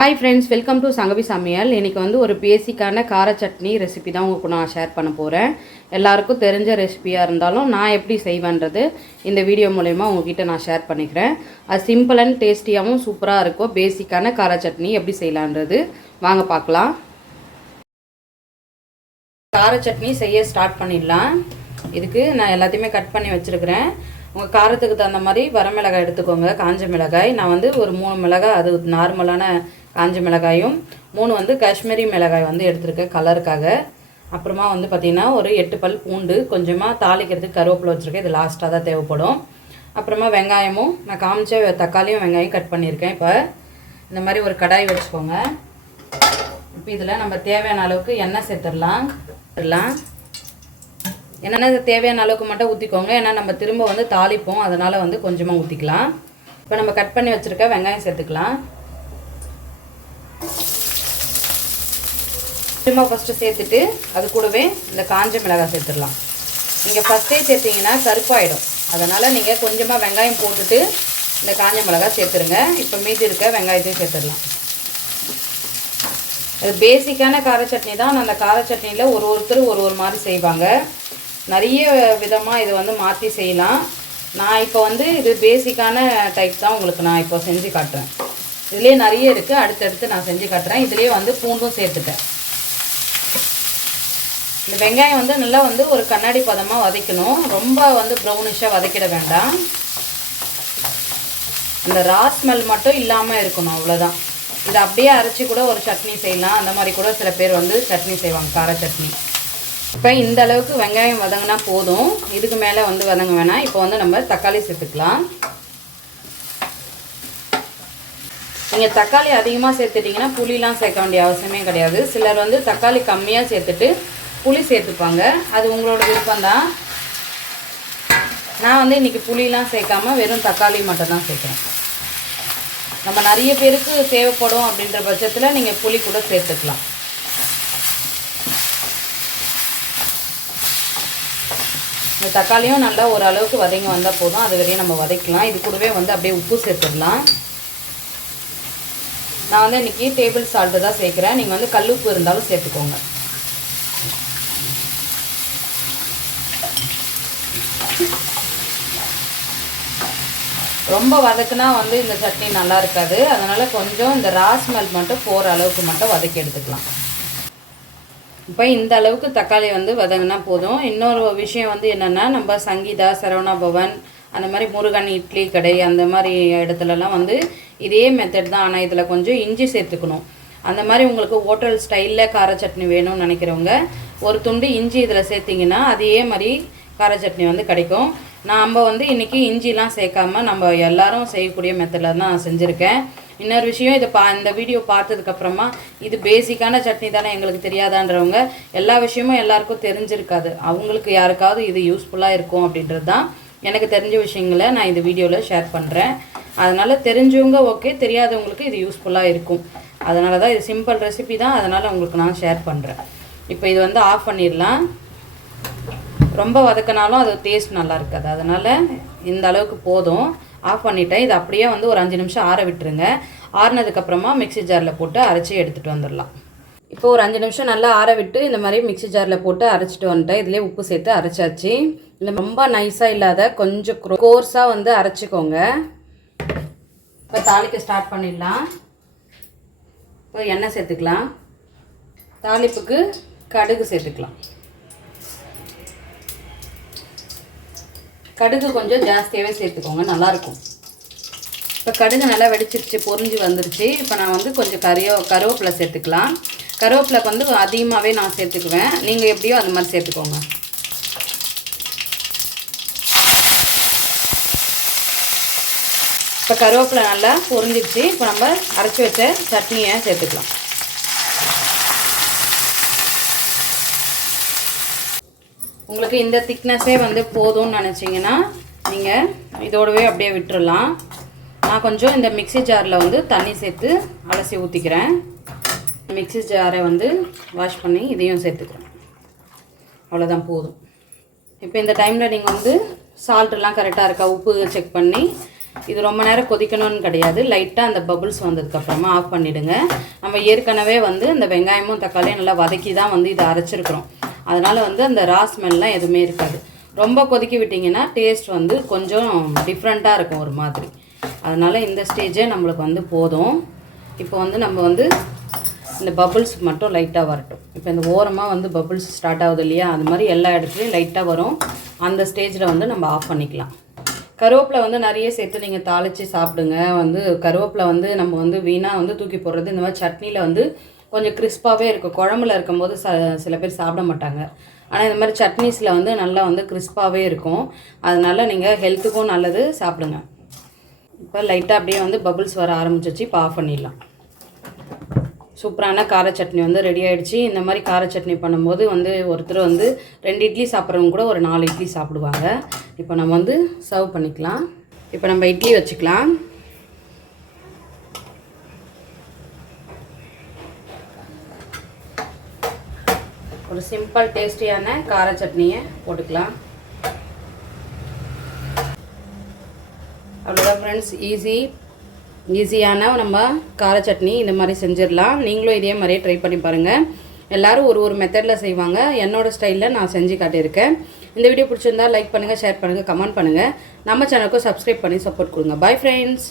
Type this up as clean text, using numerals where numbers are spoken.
Hi friends, welcome to Sangavi சமையல். இன்றைக்கி வந்து ஒரு பேசிக்கான கார சட்னி ரெசிபி தான் உங்களுக்கு நான் ஷேர் பண்ண போகிறேன். எல்லாருக்கும் தெரிஞ்ச ரெசிபியாக இருந்தாலும் நான் எப்படி செய்வேன்றது இந்த வீடியோ மூலயமா உங்ககிட்ட நான் ஷேர் பண்ணிக்கிறேன். அது சிம்பிள் அண்ட் டேஸ்டியாகவும் சூப்பராக இருக்கும். பேசிக்கான கார சட்னி எப்படி செய்யலான்றது வாங்க பார்க்கலாம். கார சட்னி செய்ய ஸ்டார்ட் பண்ணிடலாம். இதுக்கு நான் எல்லாத்தையுமே கட் பண்ணி வச்சுருக்கிறேன். உங்கள் காரத்துக்கு தகுந்த மாதிரி வரமிளகாய் எடுத்துக்கோங்க. காஞ்ச மிளகாய் நான் வந்து ஒரு 3 மிளகாய், அது நார்மலான காஞ்ச மிளகாயும் 3 வந்து காஷ்மீரி மிளகாய் வந்து எடுத்துருக்கேன் கலருக்காக. அப்புறமா வந்து பார்த்திங்கன்னா ஒரு 8 பல் பூண்டு, கொஞ்சமாக தாளிக்கிறதுக்கு கருவேப்பிலை வச்சுருக்கேன். இது லாஸ்ட்டாக தான் தேவைப்படும். அப்புறமா வெங்காயமும் நான் காமிச்ச தக்காளியும் வெங்காயம் கட் பண்ணியிருக்கேன். இப்போ இந்த மாதிரி ஒரு கடாய் வச்சுக்கோங்க. இப்போ இதில் நம்ம தேவையான அளவுக்கு எண்ணெய் சேர்த்துடலாம். எண்ணெய் தேவையான அளவுக்கு மட்டும் ஊற்றிக்கோங்க, ஏன்னா நம்ம திரும்ப வந்து தாளிப்போம், அதனால் வந்து கொஞ்சமாக ஊற்றிக்கலாம். இப்போ நம்ம கட் பண்ணி வச்சுருக்க வெங்காயம் சேர்த்துக்கலாம். சும்மா ஃபஸ்ட்டு சேர்த்துட்டு அது கூடவே இந்த காஞ்ச மிளகாய் சேர்த்துடலாம். நீங்கள் ஃபஸ்ட்டே சேர்த்திங்கன்னா கருப்பாயிடும், அதனால் நீங்கள் கொஞ்சமாக வெங்காயம் போட்டுட்டு இந்த காஞ்ச மிளகாய் சேர்த்துருங்க. இப்போ மீதி இருக்க வெங்காயத்தையும் சேர்த்துடலாம். அது பேசிக்கான கார சட்னி தான். அந்த கார சட்னியில் ஒருத்தர் ஒரு மாதிரி செய்வாங்க. நிறைய விதமாக இது வந்து மாற்றி செய்யலாம். நான் இப்போ வந்து இது பேசிக்கான டைப் தான் உங்களுக்கு நான் இப்போ செஞ்சு காட்டுறேன். இதுலேயே நிறைய இருக்குது, அடுத்தடுத்து நான் செஞ்சு காட்டுறேன். இதுலேயே வந்து பூண்டும் சேர்த்துட்டேன். இந்த வெங்காயம் வந்து நல்லா வந்து ஒரு கண்ணாடி பதமாக வதக்கணும். ரொம்ப வந்து ப்ரௌனிஷாக வதக்கிட வேண்டாம். அந்த ரா ஸ்மெல் மட்டும் இல்லாமல் இருக்கணும், அவ்வளோதான். இதை அப்படியே அரைச்சி கூட ஒரு சட்னி செய்யலாம். அந்த மாதிரி கூட சில பேர் வந்து சட்னி செய்வாங்க, கார சட்னி. இப்போ இந்த அளவுக்கு வெங்காயம் வதங்கினா போதும், இதுக்கு மேலே வந்து வதங்க வேணாம். இப்போ வந்து நம்ம தக்காளி சேர்த்துக்கலாம். நீங்கள் தக்காளி அதிகமாக சேர்த்துட்டிங்கன்னா புளிலாம் சேர்க்க வேண்டிய அவசியமே கிடையாது. சிலர் வந்து தக்காளி கம்மியாக சேர்த்துட்டு புளி சேர்த்துப்பாங்க, அது உங்களோட விருப்பம்தான். நான் வந்து இன்றைக்கி புளிலாம் சேர்க்காம வெறும் தக்காளி மட்டும் தான் சேர்க்குறேன். நம்ம நிறைய பேருக்கு தேவைப்படும் அப்படின்ற பட்சத்தில் நீங்கள் புளி கூட சேர்த்துக்கலாம். இந்த தக்காளியும் நல்லா ஓரளவுக்கு வதங்கி வந்தால் போதும், அது வரையும் நம்ம வதக்கலாம். இது கூடவே வந்து அப்படியே உப்பு சேர்த்துடலாம். நான் வந்து இன்றைக்கி டேபிள் சால்ட்டு தான் சேர்க்குறேன். நீங்கள் வந்து கல் உப்பு இருந்தாலும் சேர்த்துக்கோங்க. ரொம்ப வதக்குனா வந்து இந்த சட்னி நல்லா இருக்காது, அதனால் கொஞ்சம் இந்த ரா ஸ்மெல் மட்டும் போகிற அளவுக்கு மட்டும் வதக்கி எடுத்துக்கலாம். இப்போ இந்த அளவுக்கு தக்காளி வந்து வதங்கினா போதும். இன்னொரு விஷயம் வந்து என்னென்னா, நம்ம சங்கீதா, சரவணா பவன், அந்த மாதிரி முருகன் இட்லி கடை அந்த மாதிரி இடத்துலலாம் வந்து இதே மெத்தட் தான். ஆனால் இதில் கொஞ்சம் இஞ்சி சேர்த்துக்கணும். அந்த மாதிரி உங்களுக்கு ஹோட்டல் ஸ்டைலில் கார சட்னி வேணும்னு நினைக்கிறவங்க ஒரு துண்டு இஞ்சி இதில் சேர்த்திங்கன்னா அதே மாதிரி கார சட்னி வந்து கிடைக்கும். நம்ம வந்து இன்றைக்கி இஞ்சிலாம் சேர்க்காம நம்ம எல்லோரும் செய்யக்கூடிய மெத்தடில் தான் செஞ்சுருக்கேன். இன்னொரு விஷயம், இந்த வீடியோ பார்த்ததுக்கப்புறமா இது பேசிக்கான சட்னி தானே எங்களுக்கு தெரியாதான்றவங்க, எல்லா விஷயமும் எல்லாருக்கும் தெரிஞ்சிருக்காது. அவங்களுக்கு யாருக்காவது இது யூஸ்ஃபுல்லாக இருக்கும் அப்படின்றது தான் எனக்கு தெரிஞ்ச விஷயங்களை நான் இந்த வீடியோவில் ஷேர் பண்ணுறேன். அதனால் தெரிஞ்சவங்க ஓகே, தெரியாதவங்களுக்கு இது யூஸ்ஃபுல்லாக இருக்கும். அதனால தான் இது சிம்பிள் ரெசிபி தான், அதனால் உங்களுக்கு நான் ஷேர் பண்ணுறேன். இப்போ இது வந்து ஆஃப் பண்ணிடலாம். ரொம்ப வதக்கினாலும் அது டேஸ்ட் நல்லா இருக்காது, அதனால் இந்த அளவுக்கு போதும். ஆஃப் பண்ணிவிட்டேன். இது அப்படியே வந்து ஒரு 5 நிமிஷம் ஆற விட்டுருங்க. ஆறினதுக்கப்புறமா மிக்ஸி ஜாரில் போட்டு அரைச்சி எடுத்துகிட்டு வந்துடலாம். இப்போ ஒரு 5 நிமிஷம் நல்லா ஆற விட்டு இந்த மாதிரி மிக்ஸி ஜாரில் போட்டு அரைச்சிட்டு வந்துட்டேன். இதிலே உப்பு சேர்த்து அரைச்சாச்சு. இல்லை ரொம்ப நைஸாக இல்லாத கொஞ்சம் கோர்ஸாக வந்து அரைச்சிக்கோங்க. இப்போ தாளிக்க ஸ்டார்ட் பண்ணிடலாம். இப்போ எண்ணெய் சேர்த்துக்கலாம். தாளிப்புக்கு கடுகு சேர்த்துக்கலாம். கடுகு கொஞ்சம் ஜாஸ்தியாகவே சேர்த்துக்கோங்க, நல்லாயிருக்கும். இப்போ கடுகு நல்லா வெடிச்சிருச்சு, பொரிஞ்சு வந்துருச்சு. இப்போ நான் வந்து கொஞ்சம் கருவேப்பிலை சேர்த்துக்கலாம். கருவேப்பிலை வந்து அதிகமாகவே நான் சேர்த்துக்குவேன், நீங்கள் எப்படியோ அந்த மாதிரி சேர்த்துக்கோங்க. இப்போ கருவேப்பிலை நல்லா பொரிஞ்சிருச்சு. இப்போ நம்ம அரைச்சி வச்ச சட்னியை சேர்த்துக்கலாம். உங்களுக்கு இந்த திக்னஸே வந்து போதும்னு நினச்சிங்கன்னா நீங்கள் இதோடவே அப்படியே விட்டுறலாம். நான் கொஞ்சம் இந்த மிக்ஸி ஜாரில் வந்து தண்ணி சேர்த்து அலசி ஊற்றிக்கிறேன். மிக்ஸி ஜாரை வந்து வாஷ் பண்ணி இதையும் சேர்த்துக்கிறேன். அவ்வளோதான், போதும். இப்போ இந்த டைமில் நீங்கள் வந்து சால்ட்டெல்லாம் கரெக்டாக இருக்கா உப்பு செக் பண்ணி இது ரொம்ப நேரம் கொதிக்கணும்னு கிடையாது. லைட்டாக அந்த பபுள்ஸ் வந்ததுக்கப்புறமா ஆஃப் பண்ணிவிடுங்க. நம்ம ஏற்கனவே வந்து அந்த வெங்காயமும் தக்காளியும் நல்லா வதக்கி தான் வந்து இதை அரைச்சிருக்கிறோம். அதனால் வந்து அந்த ரா ஸ்மெல்லாம் எதுவுமே இருக்காது. ரொம்ப கொதிக்க விட்டிங்கன்னா டேஸ்ட் வந்து கொஞ்சம் டிஃப்ரெண்ட்டாக இருக்கும் ஒரு மாதிரி. அதனால் இந்த ஸ்டேஜே நம்மளுக்கு வந்து போதும். இப்போ வந்து நம்ம வந்து இந்த பபுள்ஸ் மட்டும் லைட்டாக வரட்டும். இப்போ இந்த ஓரமாக வந்து பபுள்ஸ் ஸ்டார்ட் ஆகுது இல்லையா, அது மாதிரி எல்லா இடத்துலையும் லைட்டாக வரும். அந்த ஸ்டேஜில் வந்து நம்ம ஆஃப் பண்ணிக்கலாம். கருவேப்பிலை வந்து நிறைய சேர்த்து நீங்கள் தாளித்து சாப்பிடுங்க. வந்து கருவேப்பிலை வந்து நம்ம வந்து வீணாக வந்து தூக்கி போடுறது. இந்த மாதிரி சட்னியில் வந்து கொஞ்சம் கிறிஸ்பாகவே இருக்கும். குழம்புல இருக்கும்போது சில பேர் சாப்பிட மாட்டாங்க. ஆனால் இந்த மாதிரி சட்னிஸில் வந்து நல்லா வந்து கிறிஸ்பாகவே இருக்கும். அதனால் நீங்கள் ஹெல்த்துக்கும் நல்லது, சாப்பிடுங்க. இப்போ லைட்டாக அப்படியே வந்து பபுள்ஸ் வர ஆரம்பிச்சிச்சு. இப்போ ஆஃப் பண்ணிடலாம். சூப்பரான கார சட்னி வந்து ரெடி ஆகிடுச்சு. இந்த மாதிரி கார சட்னி பண்ணும்போது வந்து ஒருத்தர் வந்து 2 இட்லி சாப்பிட்றவங்க கூட ஒரு 4 இட்லி சாப்பிடுவாங்க. இப்போ நம்ம வந்து சர்வ் பண்ணிக்கலாம். இப்போ நம்ம இட்லி வச்சுக்கலாம். ஒரு சிம்பிள் டேஸ்டியான கார சட்னியை போட்டுக்கலாம். அவ்வளோதான் ஃப்ரெண்ட்ஸ், ஈஸியான நம்ம கார சட்னி இந்த மாதிரி செஞ்சிடலாம். நீங்களும் இதே மாதிரியே ட்ரை பண்ணி பாருங்கள். எல்லோரும் ஒரு மெத்தடில் செய்வாங்க. என்னோடய ஸ்டைலில் நான் செஞ்சு காட்டியிருக்கேன். இந்த வீடியோ பிடிச்சிருந்தா லைக் பண்ணுங்கள், ஷேர் பண்ணுங்கள், கமெண்ட் பண்ணுங்கள். நம்ம சேனலுக்கும் சப்ஸ்கிரைப் பண்ணி சப்போர்ட் கொடுங்க. Bye friends.